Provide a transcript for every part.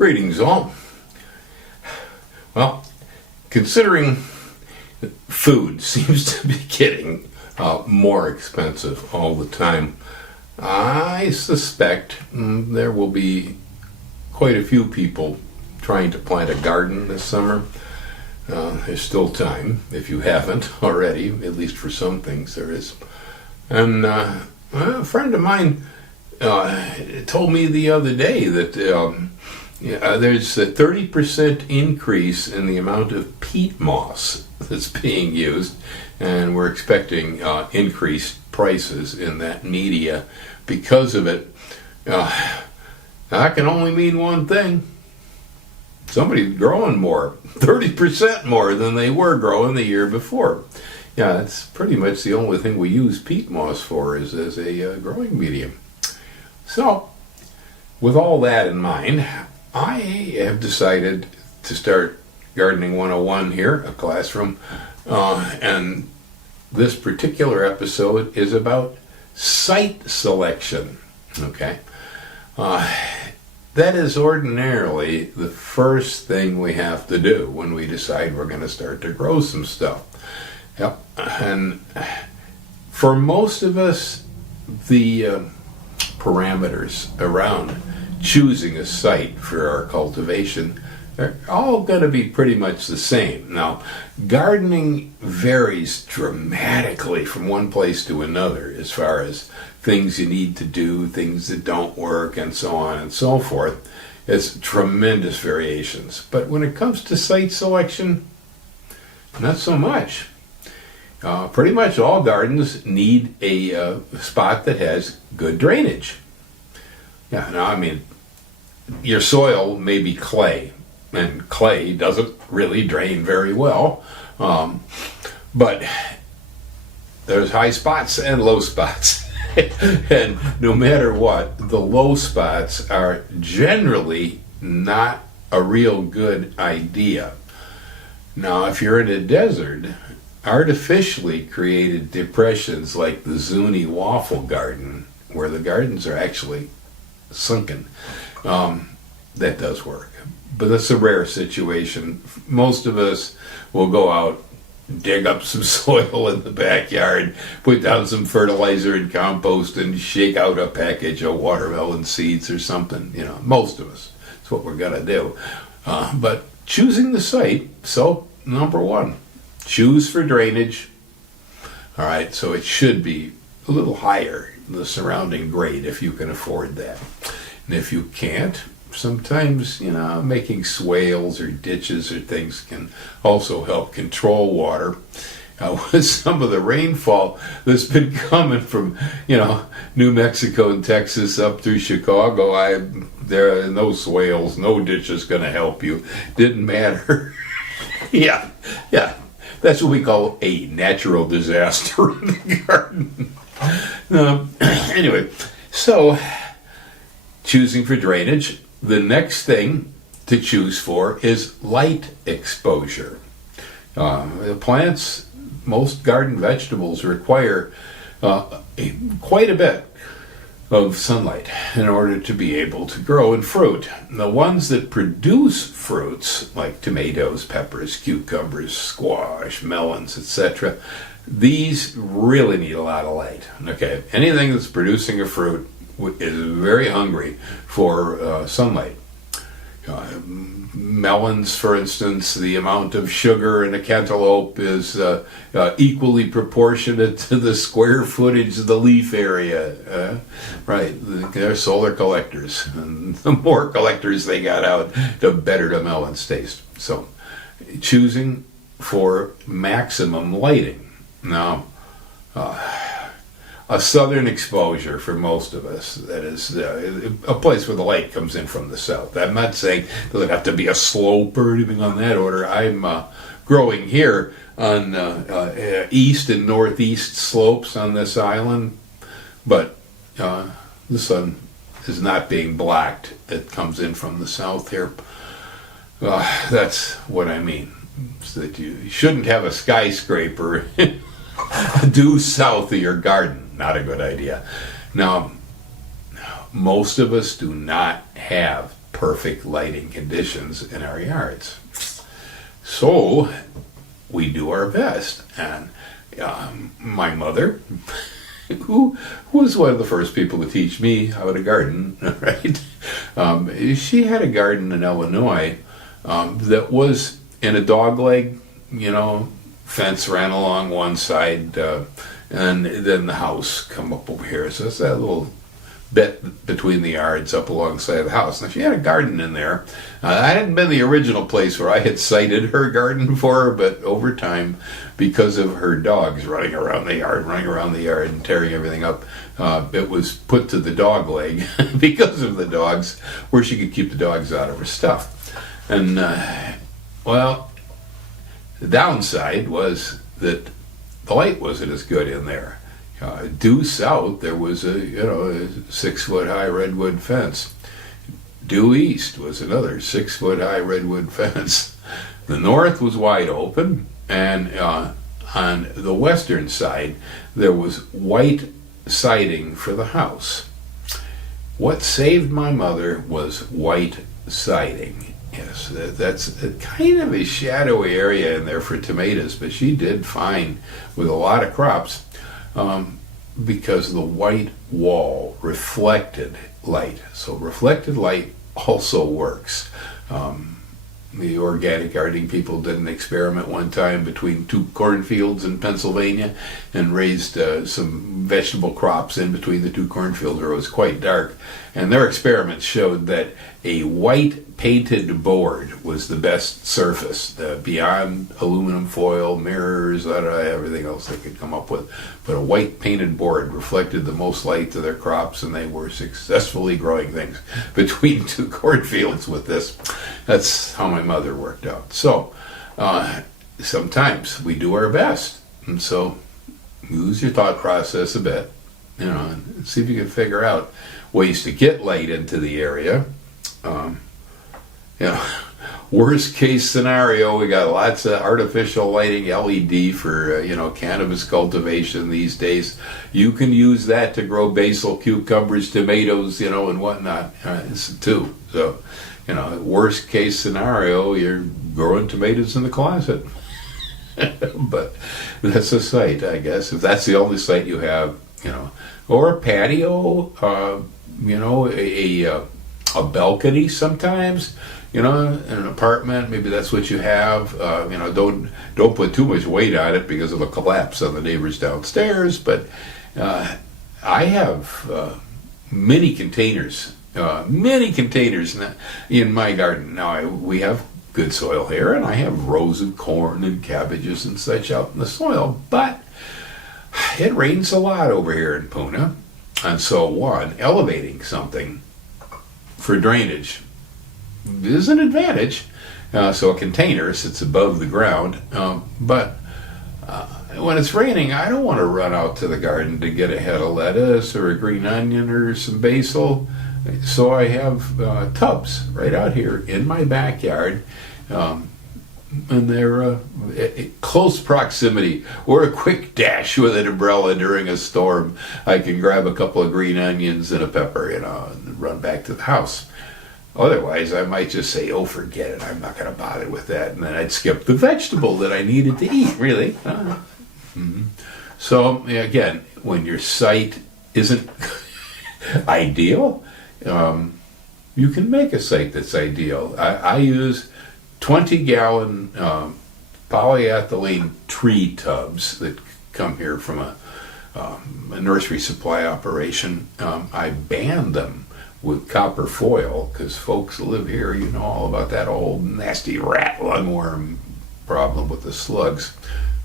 Greetings all. Well, considering food seems to be getting more expensive all the time, I suspect there will be quite a few people trying to plant a garden this summer. There's still time, if you haven't already, at least for some things there is. And a friend of mine told me the other day that there's a 30% increase in the amount of peat moss that's being used, and we're expecting increased prices in that media because of it. That can only mean one thing. Somebody's growing more, 30% more than they were growing the year before. Yeah, that's pretty much the only thing we use peat moss for, is as a growing medium. So, with all that in mind, I have decided to start Gardening 101 here, a classroom, and this particular episode is about site selection. Okay, that is ordinarily the first thing we have to do when we decide we're going to start to grow some stuff. Yep, and for most of us, the parameters around choosing a site for our cultivation are all going to be pretty much the same. Now, gardening varies dramatically from one place to another as far as things you need to do, things that don't work, and so on and so forth. It's tremendous variations. But when it comes to site selection, not so much. Pretty much all gardens need a spot that has good drainage. Yeah, now I mean, your soil may be clay, and clay doesn't really drain very well, but there's high spots and low spots. And no matter what, the low spots are generally not a real good idea. Now, if you're in a desert, artificially created depressions like the Zuni waffle garden, where the gardens are actually sunken, that does work. But that's a rare situation. Most of us will go out, dig up some soil in the backyard, put down some fertilizer and compost, and shake out a package of watermelon seeds or something. You know, most of us. That's what we're going to do. But choosing the site, so number one, choose for drainage. All right, so it should be a little higher than the surrounding grade if you can afford that. And if you can't, sometimes, making swales or ditches or things can also help control water. With some of the rainfall that's been coming from, New Mexico and Texas up through Chicago, there are no swales, no ditches going to help you. Didn't matter. Yeah. That's what we call a natural disaster in the garden. Anyway, so choosing for drainage, the next thing to choose for is light exposure. The plants, most garden vegetables require quite a bit of sunlight in order to be able to grow and fruit. The ones that produce fruits, like tomatoes, peppers, cucumbers, squash, melons, etc., these really need a lot of light. Okay, anything that's producing a fruit is very hungry for sunlight. Melons, for instance, the amount of sugar in a cantaloupe is equally proportionate to the square footage of the leaf area. Right, they're solar collectors, and the more collectors they got out, the better the melons taste. So, choosing for maximum lighting. Now, a southern exposure for most of us, that is a place where the light comes in from the south. I'm not saying it doesn't have to be a slope or anything on that order. I'm growing here on east and northeast slopes on this island, but the sun is not being blocked. It comes in from the south here. That's what I mean. So that you shouldn't have a skyscraper due south of your garden. Not a good idea. Now, most of us do not have perfect lighting conditions in our yards. So we do our best. And my mother, who was one of the first people to teach me how to garden, right? She had a garden in Illinois that was in a dogleg, fence ran along one side, and then the house come up over here. So it's that little bit between the yards up alongside the house. Now she had a garden in there. I hadn't been the original place where I had sited her garden for her, but over time, because of her dogs running around the yard and tearing everything up, it was put to the dog leg because of the dogs, where she could keep the dogs out of her stuff. And well, the downside was that the light wasn't as good in there. Due south, there was a 6-foot high redwood fence. Due east was another 6-foot high redwood fence. The north was wide open, and on the western side, there was white siding for the house. What saved my mother was white siding. Yes, that's a kind of a shadowy area in there for tomatoes, but she did fine with a lot of crops. Because the white wall reflected light. So reflected light also works. The organic gardening people did an experiment one time between 2 cornfields in Pennsylvania and raised some vegetable crops in between the 2 cornfields where it was quite dark. And their experiments showed that a white painted board was the best surface, beyond aluminum foil, mirrors, everything else they could come up with. But a white painted board reflected the most light to their crops, and they were successfully growing things between 2 cornfields with this. That's how my mother worked out. So sometimes we do our best, and so use your thought process a bit, and see if you can figure out ways to get light into the area. Worst case scenario, we got lots of artificial lighting, LED for cannabis cultivation these days. You can use that to grow basil, cucumbers, tomatoes, and whatnot too. So, worst case scenario, you're growing tomatoes in the closet. But that's a site, I guess, if that's the only site you have, or a patio, a balcony sometimes, in an apartment, maybe that's what you have. Don't put too much weight on it because it'll collapse on the neighbors downstairs. But I have many containers in my garden. Now we have good soil here, and I have rows of corn and cabbages and such out in the soil. But it rains a lot over here in Puna, and so elevating something for drainage is an advantage. So a container sits above the ground, but when it's raining, I don't want to run out to the garden to get a head of lettuce or a green onion or some basil. So I have tubs right out here in my backyard, and they're close proximity, or a quick dash with an umbrella during a storm. I can grab a couple of green onions and a pepper, and run back to the house. Otherwise, I might just say, oh, forget it, I'm not going to bother with that, and then I'd skip the vegetable that I needed to eat, really. So, again, when your site isn't ideal, you can make a site that's ideal. I use 20-gallon polyethylene tree tubs that come here from a nursery supply operation. I band them with copper foil because folks live here, all about that old nasty rat lungworm problem with the slugs.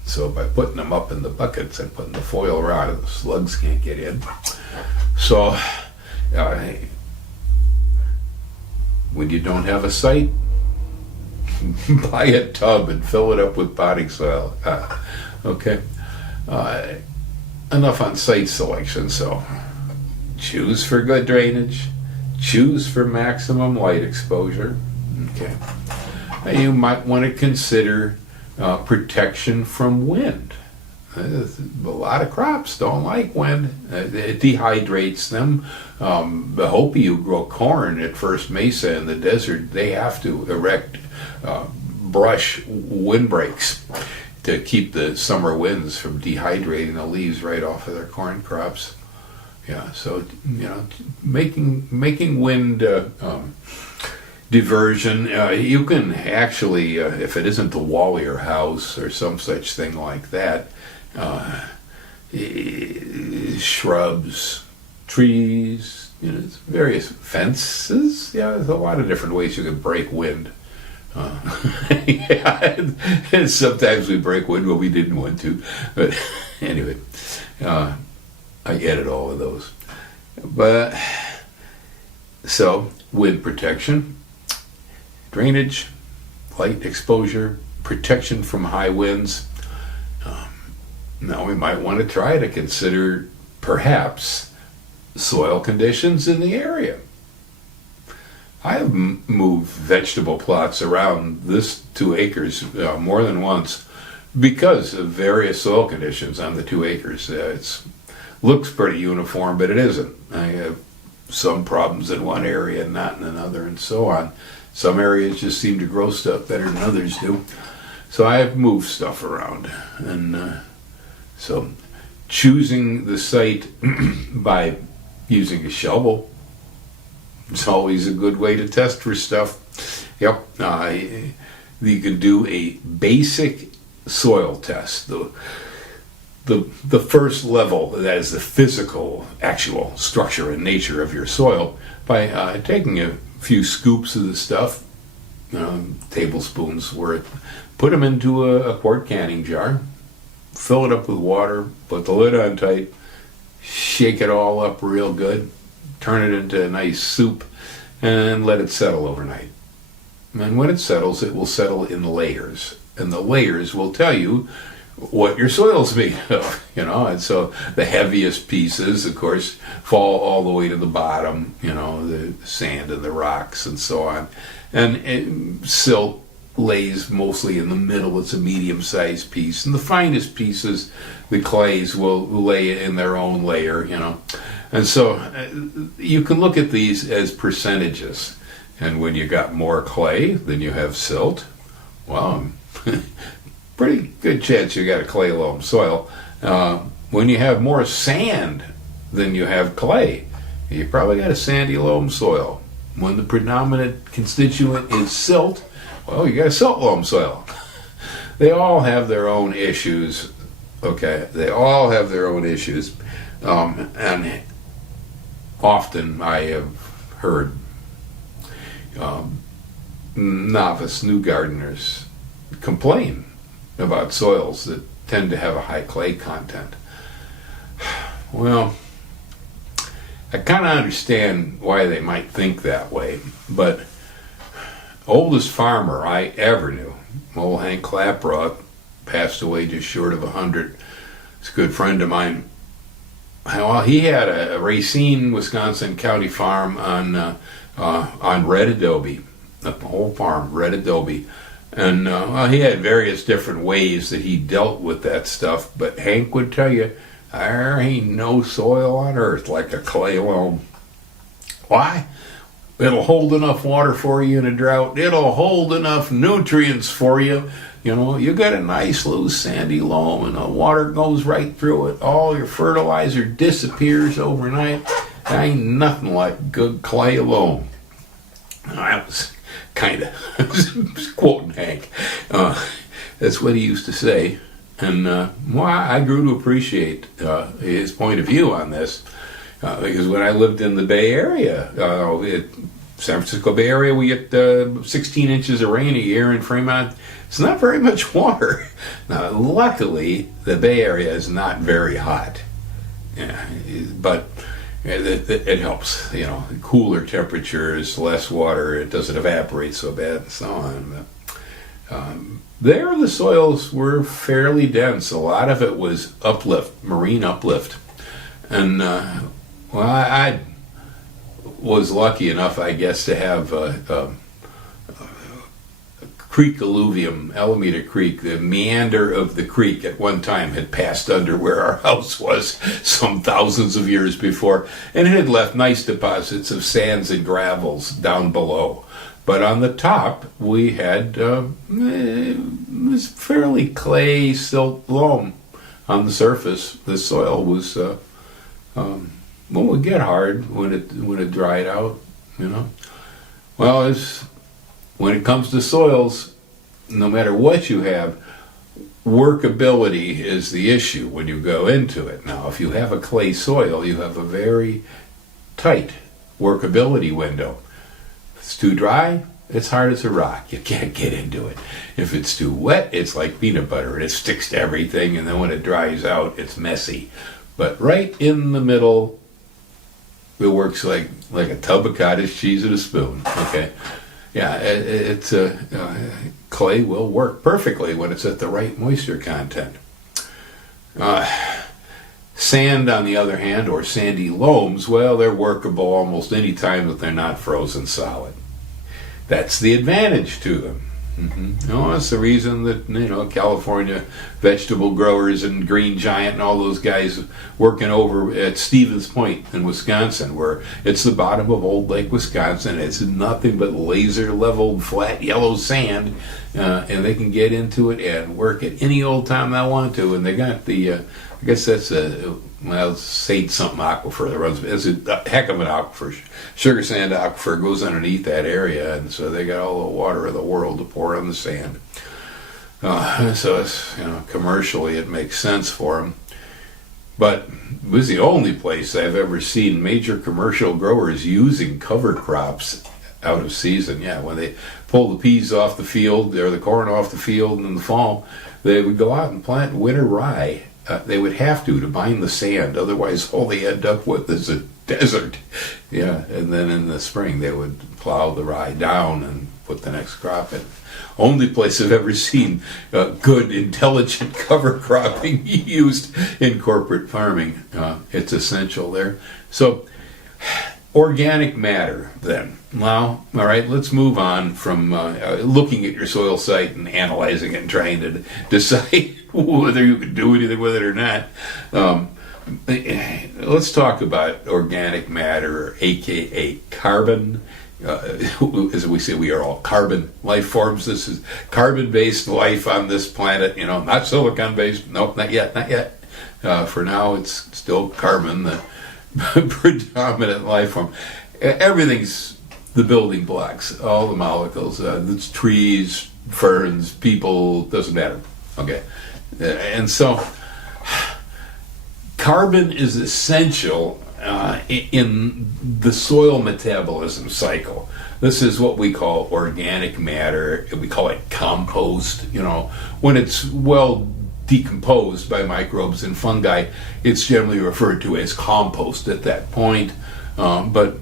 So by putting them up in the buckets and putting the foil around it, the slugs can't get in. So when you don't have a site, buy a tub and fill it up with potting soil. Okay. Enough on site selection. So choose for good drainage. Choose for maximum light exposure. Okay. Now you might want to consider protection from wind. A lot of crops don't like wind. It dehydrates them. The Hopi who grow corn at First Mesa in the desert, they have to erect brush windbreaks to keep the summer winds from dehydrating the leaves right off of their corn crops. Yeah, so making wind diversion. You can actually, if it isn't the wall of your house or some such thing like that, shrubs, trees, various fences. Yeah, there's a lot of different ways you can break wind. Yeah, and sometimes we break wind when we didn't want to, but anyway, I edit all of those. But so wind protection, drainage, light exposure, protection from high winds. Now we might want to try to consider perhaps soil conditions in the area. I have moved vegetable plots around this 2 acres more than once because of various soil conditions on the 2 acres. It looks pretty uniform, but it isn't. I have some problems in one area and not in another, and so on. Some areas just seem to grow stuff better than others do. So I have moved stuff around. And so choosing the site by using a shovel, it's always a good way to test for stuff. Yep, you can do a basic soil test. The first level, that is the physical, actual structure and nature of your soil, by taking a few scoops of the stuff, tablespoons worth, put them into a quart canning jar, fill it up with water, put the lid on tight, shake it all up real good, turn it into a nice soup, and let it settle overnight. And when it settles, it will settle in layers. And the layers will tell you what your soil's made of, and so the heaviest pieces, of course, fall all the way to the bottom, the sand and the rocks and so on. And silt lays mostly in the middle. It's a medium-sized piece. And the finest pieces, the clays, will lay in their own layer, And so you can look at these as percentages. And when you got more clay than you have silt, well, pretty good chance you got a clay loam soil. When you have more sand than you have clay, you probably got a sandy loam soil. When the predominant constituent is silt, well, you got a silt loam soil. They all have their own issues. Okay, they all have their own issues. And often I have heard novice new gardeners complain about soils that tend to have a high clay content. Well, I kind of understand why they might think that way, but oldest farmer I ever knew, old Hank Klaproth, passed away just short of 100. He's a good friend of mine. Well, he had a Racine, Wisconsin county farm on red adobe, the whole farm, red adobe. And he had various different ways that he dealt with that stuff, but Hank would tell you, there ain't no soil on earth like a clay loam. Why? It'll hold enough water for you in a drought. It'll hold enough nutrients for you. You got a nice loose sandy loam and the water goes right through it. All your fertilizer disappears overnight. There ain't nothing like good clay loam. I was kind of quoting Hank. That's what he used to say. And I grew to appreciate his point of view on this. Because when I lived in the Bay Area, San Francisco Bay Area, we get 16 inches of rain a year in Fremont. It's not very much water. Now, luckily, the Bay Area is not very hot. But it helps. Cooler temperatures, less water, it doesn't evaporate so bad, and so on. There, the soils were fairly dense. A lot of it was uplift, marine uplift. And, I was lucky enough, I guess, to have creek alluvium, Alameda Creek, the meander of the creek at one time had passed under where our house was some thousands of years before, and it had left nice deposits of sands and gravels down below. But on the top, we had it was fairly clay silt loam on the surface. The soil was well, it would get hard when it dried out, you know. Well, when it comes to soils, no matter what you have, workability is the issue when you go into it. Now, if you have a clay soil, you have a very tight workability window. If it's too dry, it's hard as a rock. You can't get into it. If it's too wet, it's like peanut butter. It sticks to everything, and then when it dries out, it's messy. But right in the middle, it works like a tub of cottage cheese and a spoon, okay? Yeah, clay will work perfectly when it's at the right moisture content. Sand, on the other hand, or sandy loams, well, they're workable almost any time that they're not frozen solid. That's the advantage to them. That's the reason that California vegetable growers and Green Giant and all those guys working over at Stevens Point in Wisconsin, where it's the bottom of Old Lake, Wisconsin. It's nothing but laser leveled flat yellow sand, and they can get into it and work it any old time they want to. And they got the I guess that's Sage something aquifer that runs. It's a heck of an aquifer. Sugar sand aquifer goes underneath that area, and so they got all the water of the world to pour on the sand. So it's, commercially it makes sense for them. But it was the only place I've ever seen major commercial growers using cover crops out of season. Yeah, when they pull the peas off the field or the corn off the field in the fall, they would go out and plant winter rye. They would have to bind the sand, otherwise all they end up with is a desert. Yeah, and then in the spring they would plow the rye down and put the next crop in. Only place I've ever seen good, intelligent cover cropping used in corporate farming. It's essential there. So, organic matter, then. Now, all right, let's move on from looking at your soil site and analyzing it and trying to decide whether you can do anything with it or not. Let's talk about organic matter, aka carbon. As we say, we are all carbon life forms. This is carbon-based life on this planet, not silicon-based. Nope, not yet. For now, it's still carbon, the predominant life form. Everything's the building blocks, all the molecules. It's trees, ferns, people, doesn't matter. Okay. And so carbon is essential in the soil metabolism cycle. This is what we call organic matter. We call it compost. When it's well decomposed by microbes and fungi, it's generally referred to as compost at that point. But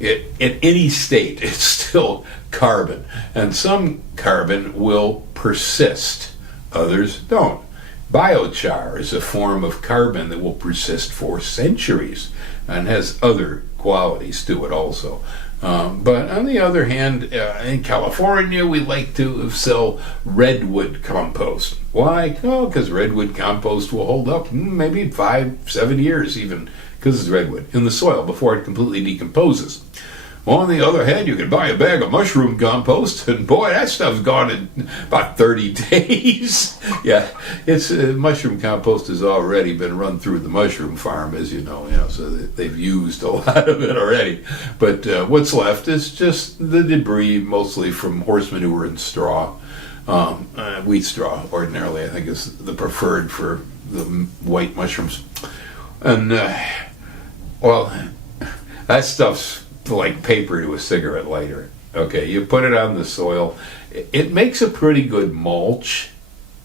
at any state, it's still carbon. And some carbon will persist, others don't. Biochar is a form of carbon that will persist for centuries and has other qualities to it also. But on the other hand, in California, we like to sell redwood compost. Why? Oh, because redwood compost will hold up maybe 5-7 years even, because it's redwood, in the soil before it completely decomposes. Well, on the other hand, you can buy a bag of mushroom compost, and boy, that stuff's gone in about 30 days. Yeah, it's mushroom compost has already been run through the mushroom farm, as you know, so they've used a lot of it already. But what's left is just the debris, mostly from horse manure and straw. Wheat straw, ordinarily, I think, is the preferred for the white mushrooms. And, well, that stuff's like paper to a cigarette lighter. Okay, you put it on the soil. It makes a pretty good mulch.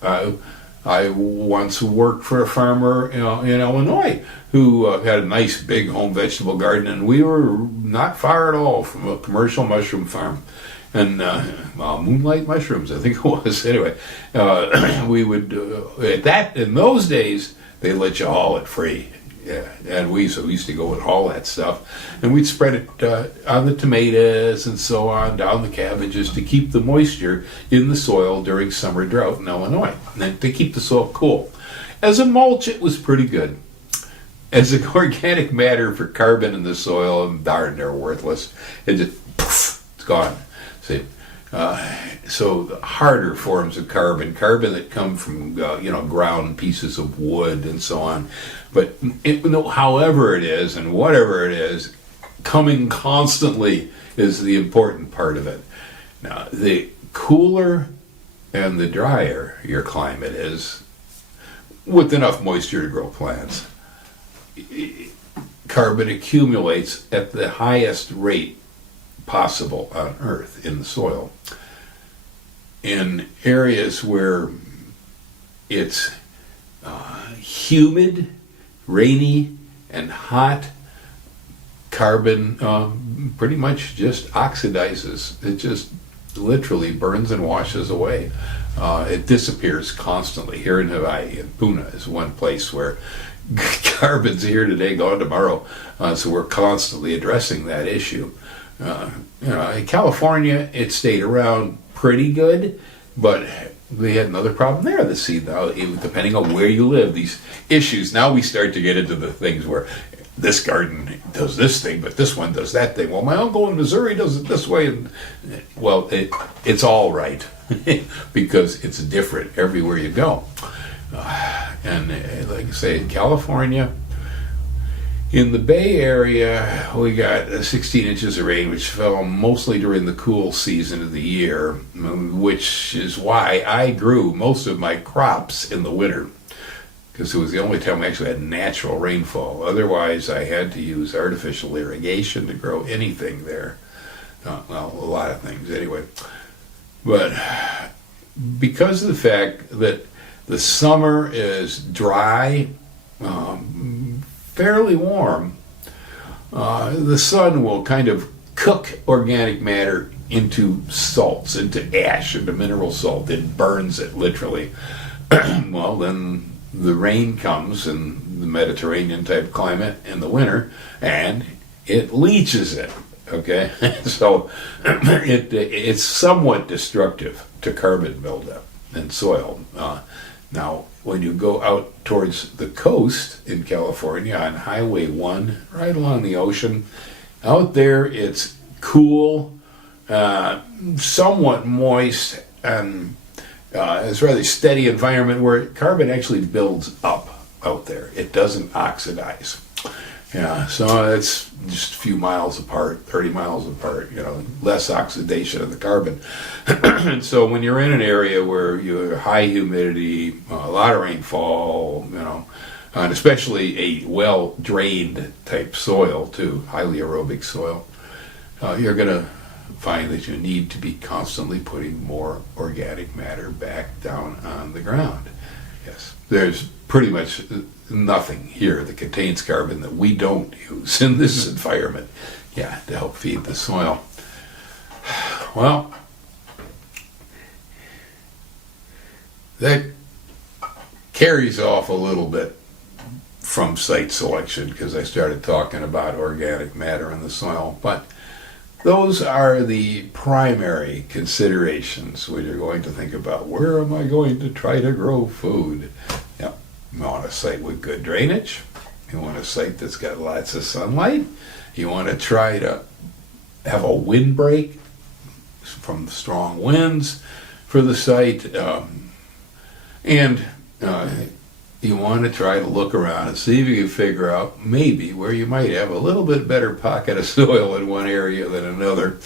I once worked for a farmer in Illinois who had a nice big home vegetable garden, and we were not far at all from a commercial mushroom farm. And moonlight mushrooms, I think it was. Anyway, we would in those days they let you haul it free. Yeah, and we used to go with all that stuff, and we'd spread it on the tomatoes and so on, down the cabbages to keep the moisture in the soil during summer drought in Illinois, and to keep the soil cool. As a mulch, it was pretty good. As an organic matter for carbon in the soil, darn, they're worthless. It just poof, it's gone. See. So the harder forms of carbon that come from ground pieces of wood and so on, but however it is and whatever it is, coming constantly is the important part of it. Now, the cooler and the drier your climate is, with enough moisture to grow plants, carbon accumulates at the highest rate possible on Earth in the soil. In areas where it's humid, rainy, and hot, carbon pretty much just oxidizes. It just literally burns and washes away. It disappears constantly. Here in Hawaii, in Puna is one place where carbon's here today, gone tomorrow. So we're constantly addressing that issue. In California, it stayed around pretty good, but we had another problem there this season. Now, depending on where you live, these issues, now we start to get into the things where this garden does this thing, but this one does that thing. Well, my uncle in Missouri does it this way. And, well, it's all right because it's different everywhere you go. And like I say, in California, in the Bay Area, we got 16 inches of rain, which fell mostly during the cool season of the year, which is why I grew most of my crops in the winter, because it was the only time we actually had natural rainfall. Otherwise, I had to use artificial irrigation to grow anything there. Well, a lot of things anyway. But because of the fact that the summer is dry, fairly warm, the sun will kind of cook organic matter into salts, into ash, into mineral salt. It burns it, literally. Well, then the rain comes in the Mediterranean type climate in the winter, and it leaches it. Okay, so it's somewhat destructive to carbon buildup in soil. Now, when you go out towards the coast in California on Highway 1, right along the ocean, out there it's cool, somewhat moist, and it's a rather steady environment where carbon actually builds up out there. It doesn't oxidize. Yeah, so it's just a few miles apart, 30 miles apart, less oxidation of the carbon. And so when you're in an area where you have high humidity, a lot of rainfall, and especially a well-drained type soil too, highly aerobic soil, you're going to find that you need to be constantly putting more organic matter back down on the ground. Yes, there's pretty much nothing here that contains carbon that we don't use in this environment, to help feed the soil. Well, that carries off a little bit from site selection because I started talking about organic matter in the soil, but those are the primary considerations when you're going to think about where am I going to try to grow food. You want a site with good drainage. You want a site that's got lots of sunlight. You want to try to have a windbreak from strong winds for the site. And you want to try to look around and see if you can figure out maybe where you might have a little bit better pocket of soil in one area than another.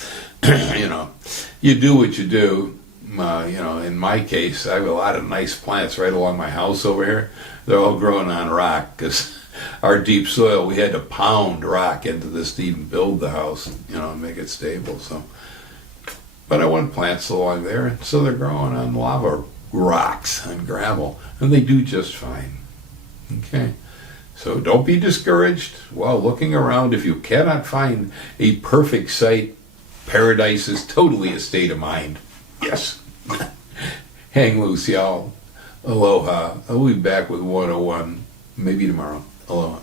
You do what you do. In my case, I have a lot of nice plants right along my house over here. They're all growing on rock because our deep soil, we had to pound rock into this to even build the house, and make it stable. So, but I want plants along there, and so they're growing on lava rocks and gravel, and they do just fine. Okay, so don't be discouraged while looking around. If you cannot find a perfect site, paradise is totally a state of mind. Yes. Hang loose, y'all. Aloha. I'll be back with 101 maybe tomorrow. Aloha.